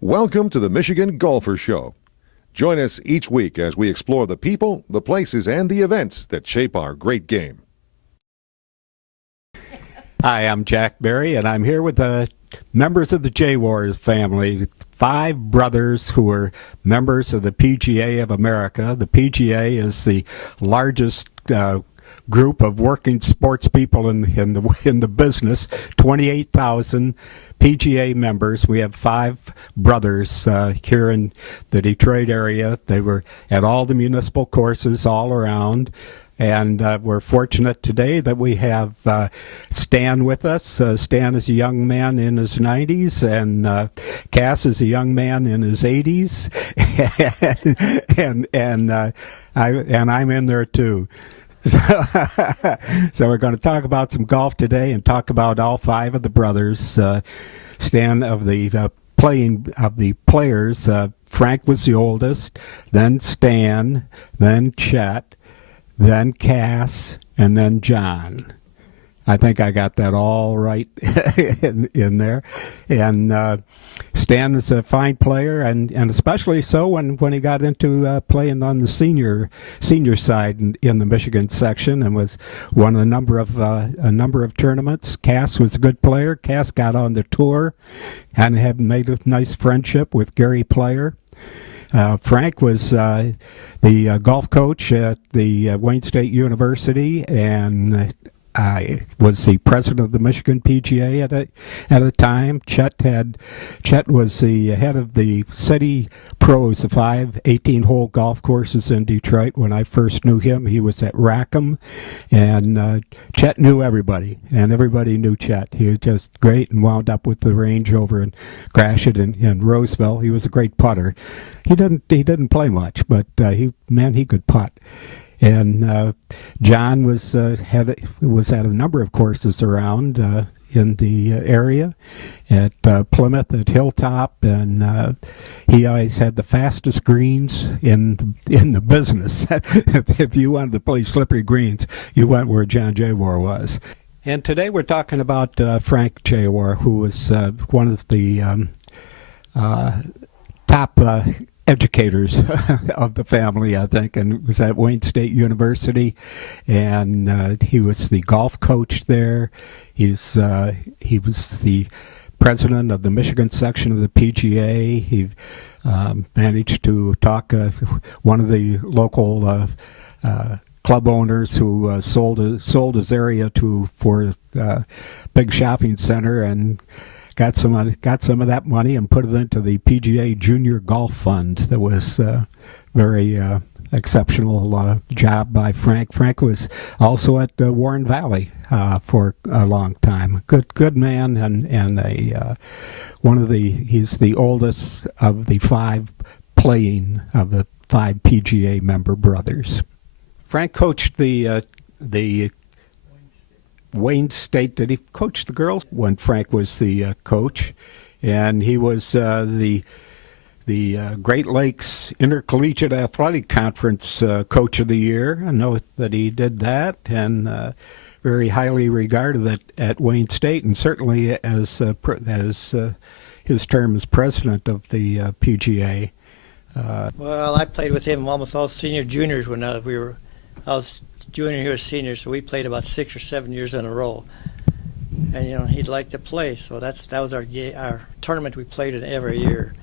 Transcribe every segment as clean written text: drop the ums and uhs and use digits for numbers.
Welcome to the Michigan Golfer Show. Join us each week as we explore the people, the places, and the events that shape our great game. Hi, I'm Jack Berry, and I'm here with the members of the Jawors family, 5 brothers who are members of the PGA of America. The PGA is the largest group of working sports people in the business, 28,000 PGA members. We have 5 brothers here in the Detroit area. They were at all the municipal courses all around. And we're fortunate today that we have Stan with us. Stan is a young man in his 90s, and Cass is a young man in his 80s, and I'm in there too. So we're going to talk about some golf today and talk about all 5 of the brothers. Stan, of the players, Frank was the oldest, then Stan, then Chet, then Cass, and then John. I think I got that all right in there. And Stan is a fine player, and especially so when he got into playing on the senior side in the Michigan section, and was won a number of tournaments. Cass was a good player. Cass got on the tour and had made a nice friendship with Gary Player. Frank was the golf coach at the Wayne State University, and I was the president of the Michigan PGA at a time. Chet was the head of the City Pros, the 5 18-hole golf courses in Detroit. When I first knew him, he was at Rackham, and Chet knew everybody, and everybody knew Chet. He was just great, and wound up with the range over in Gratiot in Roseville. He was a great putter. He didn't play much, but he could putt. And John was at a number of courses around in the area, at Plymouth, at Hilltop, and he always had the fastest greens in the business. If you wanted to play slippery greens, you went where John Jawor was. And today we're talking about Frank Jawor, who was one of the top educators of the family, I think, and was at Wayne State University, and he was the golf coach there. He was the president of the Michigan section of the PGA. He managed to talk one of the local club owners who sold his area for a big shopping center, and got some of that money and put it into the PGA Junior Golf Fund. That was very exceptional job by Frank. Frank was also at Warren Valley for a long time. Good man, and he's the oldest of the 5 PGA member brothers. Frank coached the Wayne State. Did he coach the girls when Frank was the coach? And he was the Great Lakes Intercollegiate Athletic Conference Coach of the Year. I know that he did that, and very highly regarded at Wayne State, and certainly as his term as president of the PGA. Well, I played with him almost all senior juniors when I was junior, he was senior, so we played about 6 or 7 years in a row. And he'd like to play, so that was our tournament. We played it every year,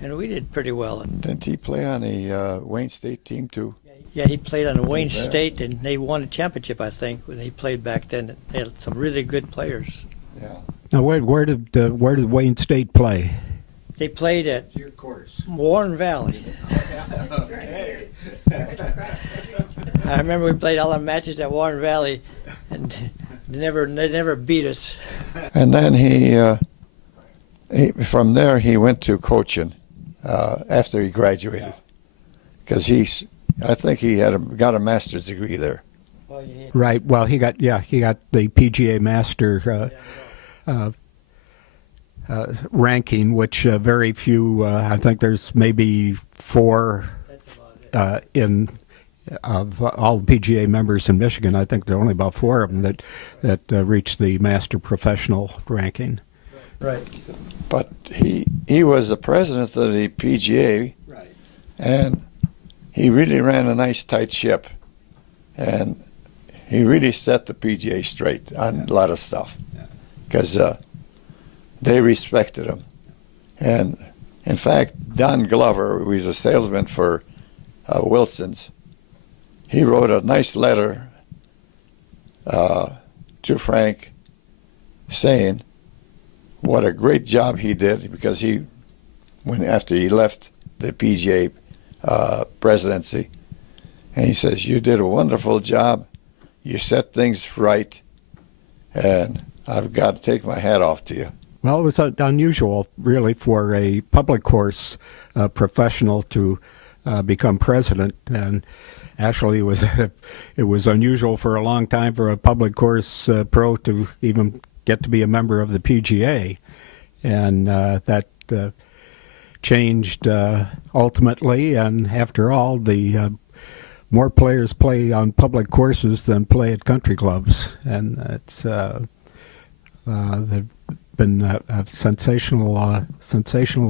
and we did pretty well. Didn't he play on the Wayne State team too? Yeah, he played on the Wayne State, and they won a championship, I think, when he played back then. They had some really good players. Yeah. Now, where did Wayne State play? They played at your course. Warren Valley. Okay. I remember we played all our matches at Warren Valley, and they never beat us. And then he from there he went to coaching after he graduated, because I think he got a master's degree there. Well, yeah. Right. Well, he got the PGA Master ranking, which very few. I think there's maybe 4 in of all the PGA members in Michigan. I think there are only about 4 of them that reach the Master Professional ranking. Right. But he was the president of the PGA, Right. and he really ran a nice tight ship, and he really set the PGA straight on a lot of stuff, because they respected him. And in fact, Don Glover, who was a salesman for Wilson's, he wrote a nice letter to Frank saying what a great job he did, because after he left the PGA presidency, and he says, you did a wonderful job, you set things right, and I've got to take my hat off to you. Well, it was unusual, really, for a public course professional to become president, and actually, it was unusual for a long time for a public course pro to even get to be a member of the PGA, and that changed ultimately. And after all, the more players play on public courses than play at country clubs, and it's they've been a sensational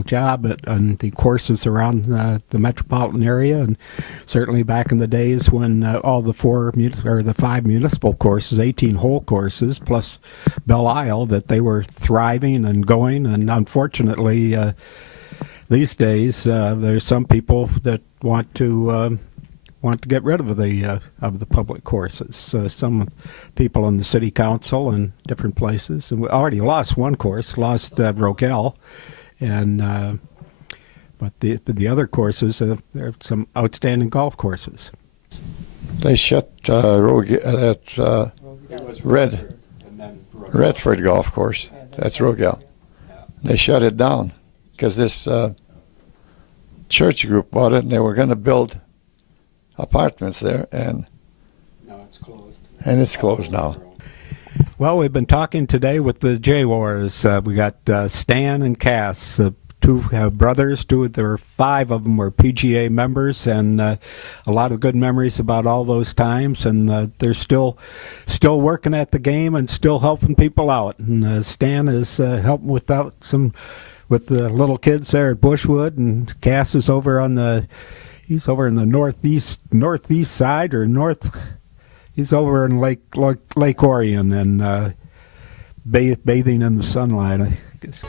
job on the courses around the metropolitan area, and certainly back in the days when all the the 5 municipal courses, 18-hole courses plus Belle Isle, that they were thriving and going. And unfortunately, these days there's some people that want to get rid of the public courses. Some people in the city council and different places, and we already lost one course, lost Rogel, and but the other courses, there are some outstanding golf courses. They shut Redford Golf Course. That's Rogel. They shut it down because this church group bought it, and they were going to build apartments there, and No, it's closed. And it's closed now. Well, we've been talking today with the Jawors. We got Stan and Cass, the two brothers. There were 5 of them were PGA members, and a lot of good memories about all those times. And they're still working at the game and still helping people out. And Stan is helping with the little kids there at Bushwood, and Cass is over on the. He's over in the northeast side, or north. He's over in Lake Orion and bathing in the sunlight, I guess.